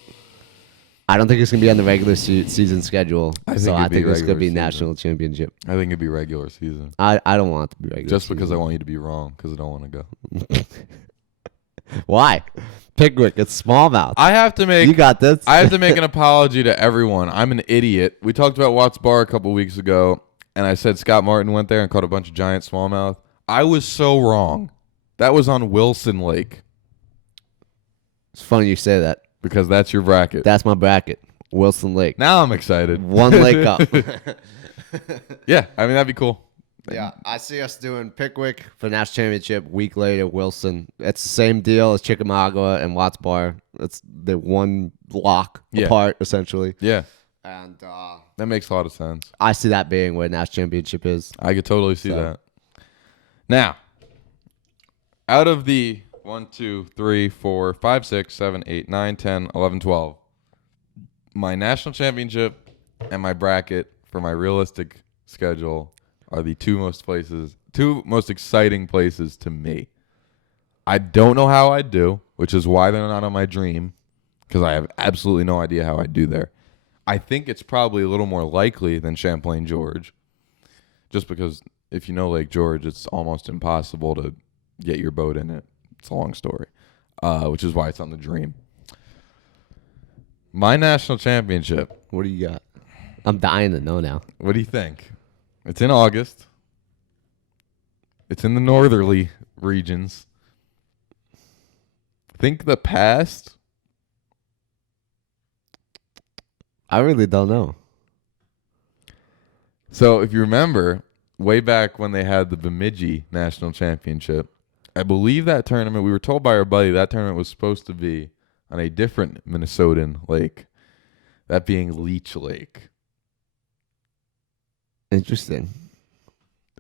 I don't think it's going to be on the regular season schedule, so I think it's going to be national championship. I think it'd be regular season. I don't want it to be regular Just season. because I want you to be wrong, because I don't want to go. Why? Pickwick, it's smallmouth. I have to make. You got this. I have to make an apology to everyone. I'm an idiot. We talked about Watts Bar a couple weeks ago, and I said Scott Martin went there and caught a bunch of giant smallmouth. I was so wrong. That was on Wilson Lake. It's funny you say that. Because that's your bracket. That's my bracket. Wilson Lake. Now I'm excited. One lake up. Yeah, I mean, that'd be cool. Yeah, I see us doing Pickwick for national championship. Week later, Wilson. It's the same deal as Chickamauga and Watts Bar. It's the one block apart, essentially. Yeah. And that makes a lot of sense. I see that being where national championship is. I could totally see that. Now, out of the 1, 2, 3, 4, 5, 6, 7, 8, 9, 10, 11, 12, my national championship and my bracket for my realistic schedule are the two most exciting places to me. I don't know how I'd do, which is why they're not on my dream, because I have absolutely no idea how I'd do there. I think it's probably a little more likely than Champlain George, just because if you know Lake George, it's almost impossible to get your boat in it. It's a long story, which is why it's on the dream. My national championship. What do you got? I'm dying to know now. What do you think? It's in August. It's in the northerly regions. Think the past. I really don't know. So if you remember, way back when they had the Bemidji National Championship, I believe that tournament, we were told by our buddy that tournament was supposed to be on a different Minnesotan lake, that being Leech Lake. Interesting.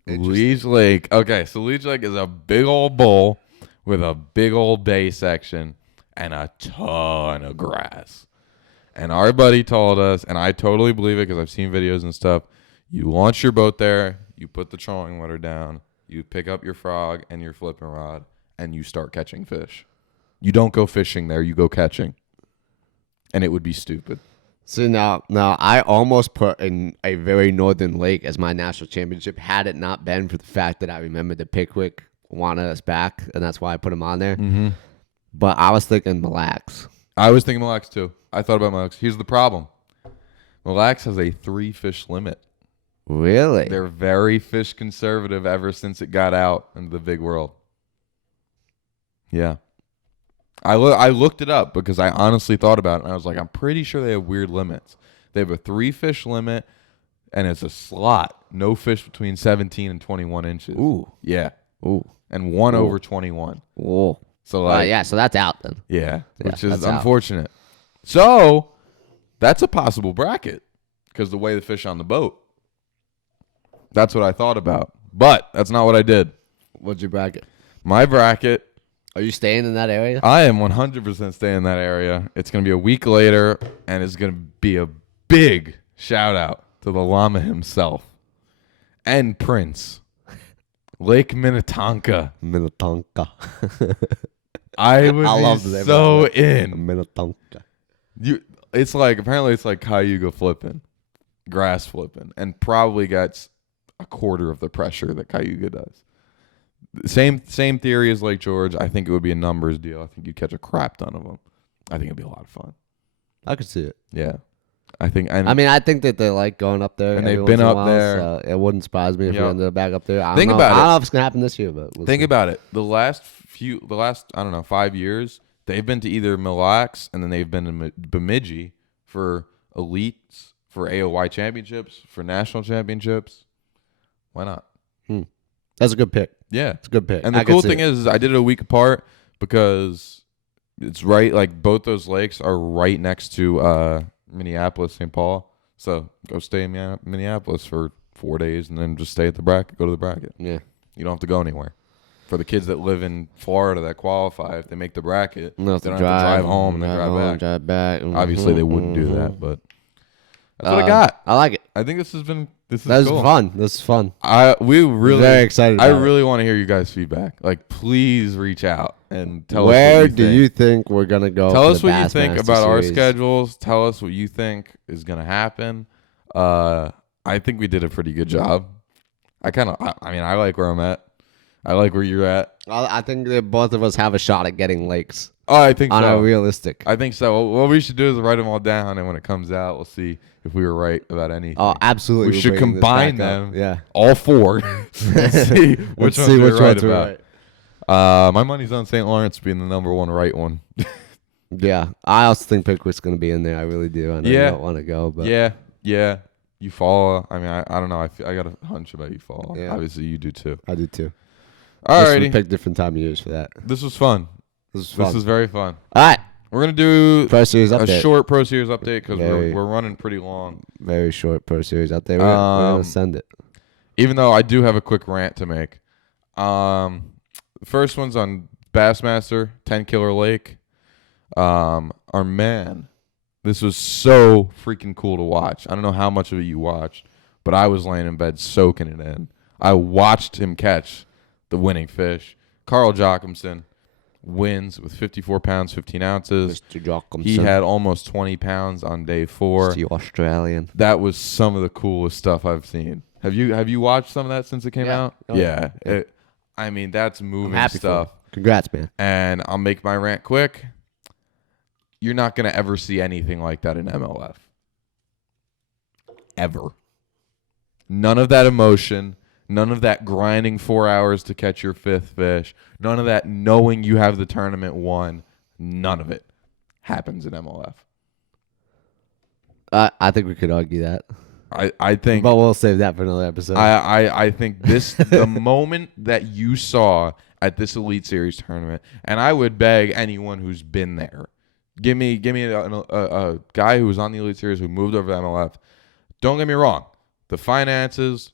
Leech Lake. Okay, so Leech Lake is a big old bowl with a big old bay section and a ton of grass. And our buddy told us, and I totally believe it because I've seen videos and stuff, you launch your boat there, you put the trolling motor down, you pick up your frog and your flipping rod, and you start catching fish. You don't go fishing there, you go catching. And it would be stupid. So now I almost put in a very northern lake as my national championship had it not been for the fact that I remembered that Pickwick wanted us back, and that's why I put him on there. Mm-hmm. But I was thinking Mille Lacs. I was thinking Mille Lacs too. I thought about Mille Lacs. Here's the problem. Mille Lacs has a 3-fish limit. Really? They're very fish conservative ever since it got out into the big world. Yeah. I looked it up because I honestly thought about it, and I was like, I'm pretty sure they have weird limits. They have a 3-fish limit, and it's a slot. No fish between 17 and 21 inches. Ooh. Yeah. Ooh. And one over 21. Ooh. So like, yeah, so that's out then. Yeah, which Yeah, is that's out. unfortunate. So that's a possible bracket because the way the fish on the boat. That's what I thought about. But that's not what I did. What's your bracket? My bracket, Are you staying in that area? I am 100% staying in that area. It's going to be a week later, and it's going to be a big shout out to the llama himself and Prince, Lake Minnetonka. Minnetonka. I would I love be the name so of it. in. Minnetonka. Apparently it's like Cayuga flipping, grass flipping, and probably got a quarter of the pressure that Cayuga does. Same theory as Lake George. I think it would be a numbers deal. I think you'd catch a crap ton of them. I think it'd be a lot of fun. I could see it. Yeah. I think that they like going up there. And they've every been once in a up while, there. So it wouldn't surprise me if we ended up back up there. I don't know if it's gonna happen this year, but think about it. The last I don't know 5 years, they've been to either Mille Lacs and then they've been to Bemidji for elites, for AOY championships, for national championships. Why not? That's a good pick. Yeah. It's a good pick. And the cool thing is I did it a week apart because it's right, like both those lakes are right next to Minneapolis, St. Paul. So go stay in Minneapolis for 4 days and then just stay at the bracket, go to the bracket. Yeah. You don't have to go anywhere. For the kids that live in Florida that qualify, if they make the bracket, No, they don't have to drive home and then drive back. Obviously, they wouldn't do that, but that's what I got. I like it. I think this is That was cool. fun. This is fun. We really very excited. I about really want to hear you guys' feedback. Like, please reach out and tell us. Where do you think we're gonna go? Tell for us the what you think Bassmaster about our Series? schedules. Tell us what you think is gonna happen. I think we did a pretty good job. I like where I'm at. I like where you're at. I think that both of us have a shot at getting lakes. Oh, I think on so. a realistic. I think so. What we should do is write them all down, and when it comes out, we'll see if we were right about anything. Oh, absolutely. We should combine them. Yeah. All four. Let's see which ones we're right about. My money's on St. Lawrence being the number one right one. Yeah. I also think Pickwick's going to be in there. I really do. I know you don't want to go. But Yeah. You fall. I mean, I don't know. I got a hunch about you fall. Yeah. Obviously, you do too. I do too. Alrighty. We pick different time of years for that. This was fun. This was very fun. All right. We're going to do Pro Series update. a short Pro Series update because we're running pretty long. Very short Pro Series update. We're going to send it. Even though I do have a quick rant to make. The first one's on Bassmaster, 10 Killer Lake. Our man, this was so freaking cool to watch. I don't know how much of it you watched, but I was laying in bed soaking it in. I watched him catch the winning fish. Carl Jochimson wins with 54 pounds, 15 ounces. Mr. Jochimson. He had almost 20 pounds on day 4. Mr. Australian. That was some of the coolest stuff I've seen. Have you watched some of that since it came out? Oh, yeah. I mean, that's moving stuff. Congrats, man. And I'll make my rant quick. You're not going to ever see anything like that in MLF. Ever. None of that emotion. None of that grinding 4 hours to catch your 5th fish. None of that knowing you have the tournament won. None of it happens in MLF. I think we could argue that. I think, but we'll save that for another episode. I think the moment that you saw at this Elite Series tournament, and I would beg anyone who's been there, give me a guy who was on the Elite Series who moved over to MLF. Don't get me wrong, the finances,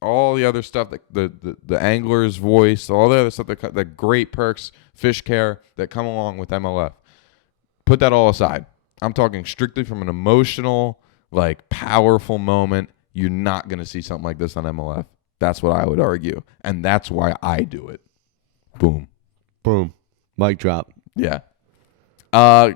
all the other stuff, the angler's voice, all the other stuff, the great perks, fish care that come along with MLF. Put that all aside. I'm talking strictly from an emotional, like powerful moment. You're not going to see something like this on MLF. That's what I would argue. And that's why I do it. Boom. Boom. Mic drop. Yeah.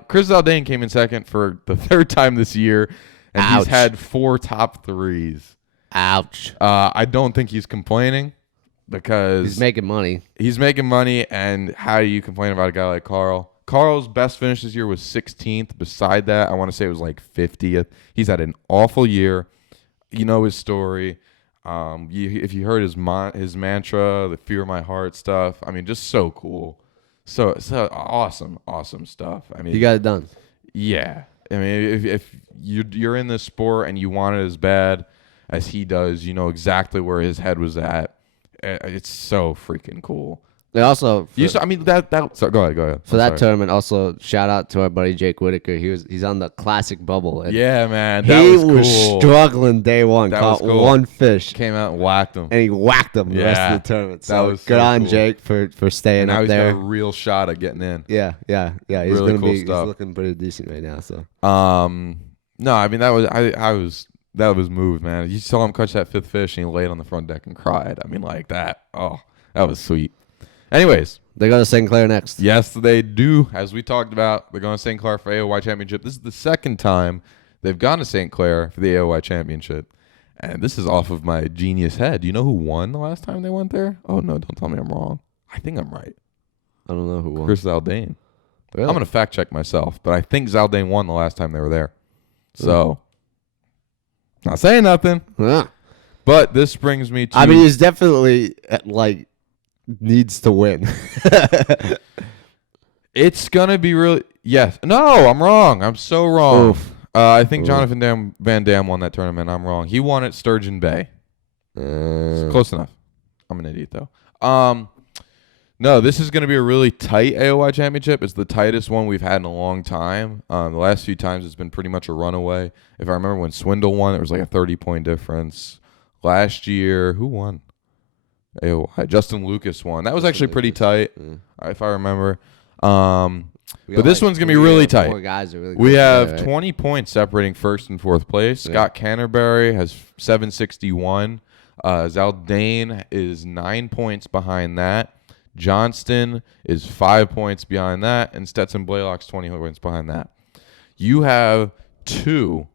Chris Zaldane came in second for the 3rd time this year. And he's had 4 top 3s. Ouch. I don't think he's complaining because he's making money. He's making money, and how do you complain about a guy like Carl? Carl's best finish this year was 16th. Beside that, I want to say it was like 50th. He's had an awful year. You know his story. If you heard his mantra, the fear of my heart stuff, I mean, just so cool. So awesome stuff. I mean, he got it done. Yeah. I mean, if you're in this sport and you want it as bad as he does, you know exactly where his head was at. It's so freaking cool. They also, go ahead. For that tournament, also shout out to our buddy Jake Whitaker. He's on the classic bubble. And yeah, man, that was cool. Struggling day one. That caught was cool. One fish, came out and whacked him, and he whacked him the rest of the tournament. So that was good on cool. Jake for staying and now up there. He's got a real shot at getting in. Yeah. He's really gonna cool be. stuff. He's looking pretty decent right now. So no, I mean that was moved, man. You saw him catch that 5th fish and he laid on the front deck and cried. I mean, like that. Oh, that was sweet. Anyways, they're going to St. Clair next. Yes, they do. As we talked about, they're going to St. Clair for AOY Championship. This is the 2nd time they've gone to St. Clair for the AOY Championship. And this is off of my genius head. Do you know who won the last time they went there? Oh, no, don't tell me I'm wrong. I think I'm right. I don't know who won. Chris Zaldane. Really? I'm going to fact check myself, but I think Zaldane won the last time they were there. So, not saying nothing. Yeah. But this brings me to... I mean, he's definitely, needs to win. It's going to be really... Yes. No, I'm wrong. I'm so wrong. Oof. I think Jonathan Van Dam won that tournament. I'm wrong. He won at Sturgeon Bay. It's close enough. I'm an idiot though. No, this is going to be a really tight AOY championship. It's the tightest one we've had in a long time. The last few times it's been pretty much a runaway. If I remember when Swindle won, it was like a 30-point difference. Last year, who won? AOY. Justin Lucas won. That was actually pretty tight, if I remember. But this one's going to be really tight. We have 20 points separating first and fourth place. Scott Canterbury has 761. Zaldane is 9 points behind that. Johnston is 5 points behind that, and Stetson Blaylock's 20 points behind that. You have two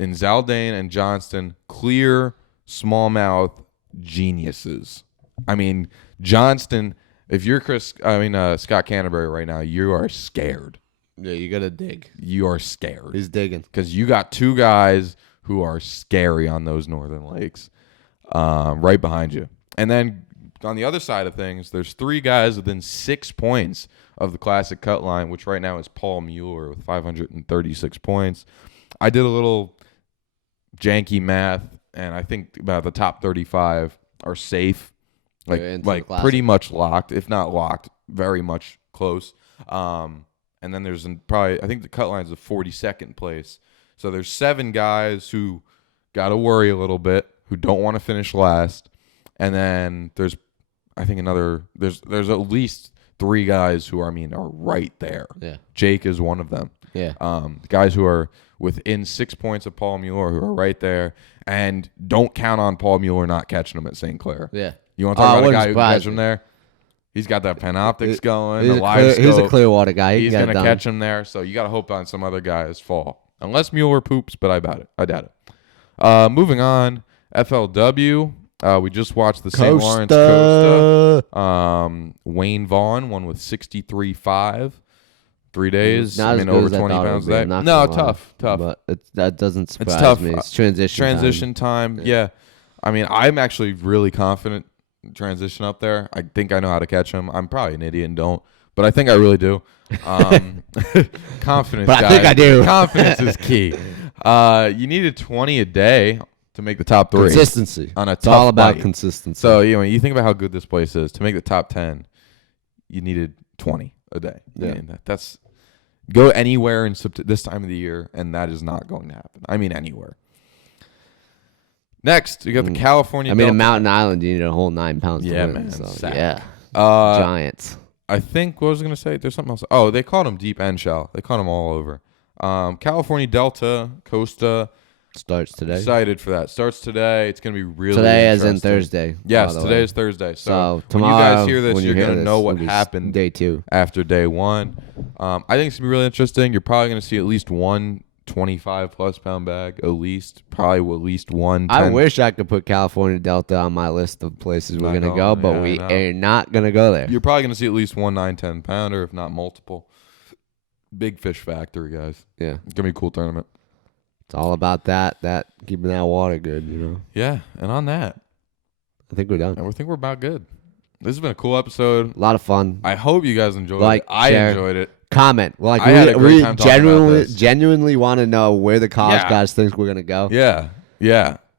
in Zaldane and Johnston, clear smallmouth geniuses. I mean, Johnston, if you're Scott Canterbury right now, you are scared. Yeah, you gotta dig. You are scared. He's digging because you got two guys who are scary on those northern lakes, right behind you, and then. On the other side of things, there's three guys within 6 points of the classic cut line, which right now is Paul Mueller with 536 points. I did a little janky math, and I think about the top 35 are safe, like pretty much locked, if not locked, very much close. And then there's I think the cut line's the 42nd place. So there's 7 guys who got to worry a little bit, who don't want to finish last. And then there's there's at least 3 guys who are right there. Yeah. Jake is one of them. Yeah. Guys who are within 6 points of Paul Mueller who are right there, and don't count on Paul Mueller not catching them at St. Clair. Yeah. You want to talk about a guy who can catch him there? He's got that Panoptics going. He's a Clearwater guy. He's going to catch him there, so you got to hope on some other guys fall. Unless Mueller poops, but I doubt it. Moving on, FLW. We just watched the St. Lawrence Costa. Wayne Vaughn won with 63.5. 3 days. Over 20 pounds a day. No, tough. But that doesn't surprise me. It's transition time. Yeah. I'm actually really confident transition up there. I think I know how to catch him. I'm probably an idiot and don't, but I think I really do. Confidence, but guys. I think I do. Confidence is key. You needed 20 a day to make the top 3. Consistency. It's all about bite. consistency. So, you think about how good this place is. To make the top 10, you needed 20 a day. Yeah. That's go anywhere in this time of the year, and that is not going to happen. Anywhere. Next, you got the California Delta. a Mountain Island, you need a whole 9 pounds to win. Man. So, yeah. Giants. I think, what was I going to say? There's something else. Oh, they called them deep end shell. They caught them all over. California Delta, Costa. Starts today. Excited for that. Starts today. It's going to be really today interesting. as in Thursday. Yes, today is Thursday. So tomorrow, when you guys hear this, you're going to know what happened day 2 after day 1. I think it's going to be really interesting. You're probably going to see at least one 25-plus pound bag, at least. Probably at least one 10. I wish I could put California Delta on my list of places we're going to go, but we are not going to go there. You're probably going to see at least one 9-10 pounder, if not multiple. Big fish factory, guys. Yeah. It's going to be a cool tournament. It's all about that keeping that water good, Yeah, and on that, I think we're done. I think we're about good. This has been a cool episode. A lot of fun. I hope you guys enjoyed it. I enjoyed it. Comment. I had a great time talking about this. Genuinely want to know where the college guys think we're gonna go. Yeah.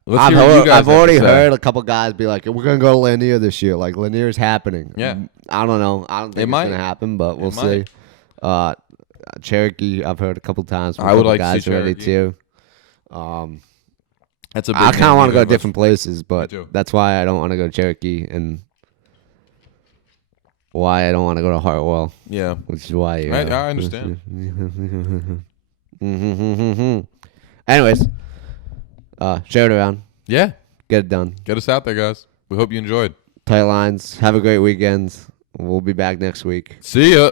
Let's hear what you guys I've already heard a couple guys be like, "We're gonna go to Lanier this year." Like Lanier's happening. Yeah. I don't know. I don't think it's gonna happen, but we'll see. Cherokee, I've heard a couple times. From I would like guys to see already Cherokee. too. That's a big I kind of want to go to different places, but too. that's why I don't want to go to Cherokee and why I don't want to go to Hartwell. Yeah. Which is why. I understand. Anyways, share it around. Yeah. Get it done. Get us out there, guys. We hope you enjoyed. Tight lines. Have a great weekend. We'll be back next week. See ya.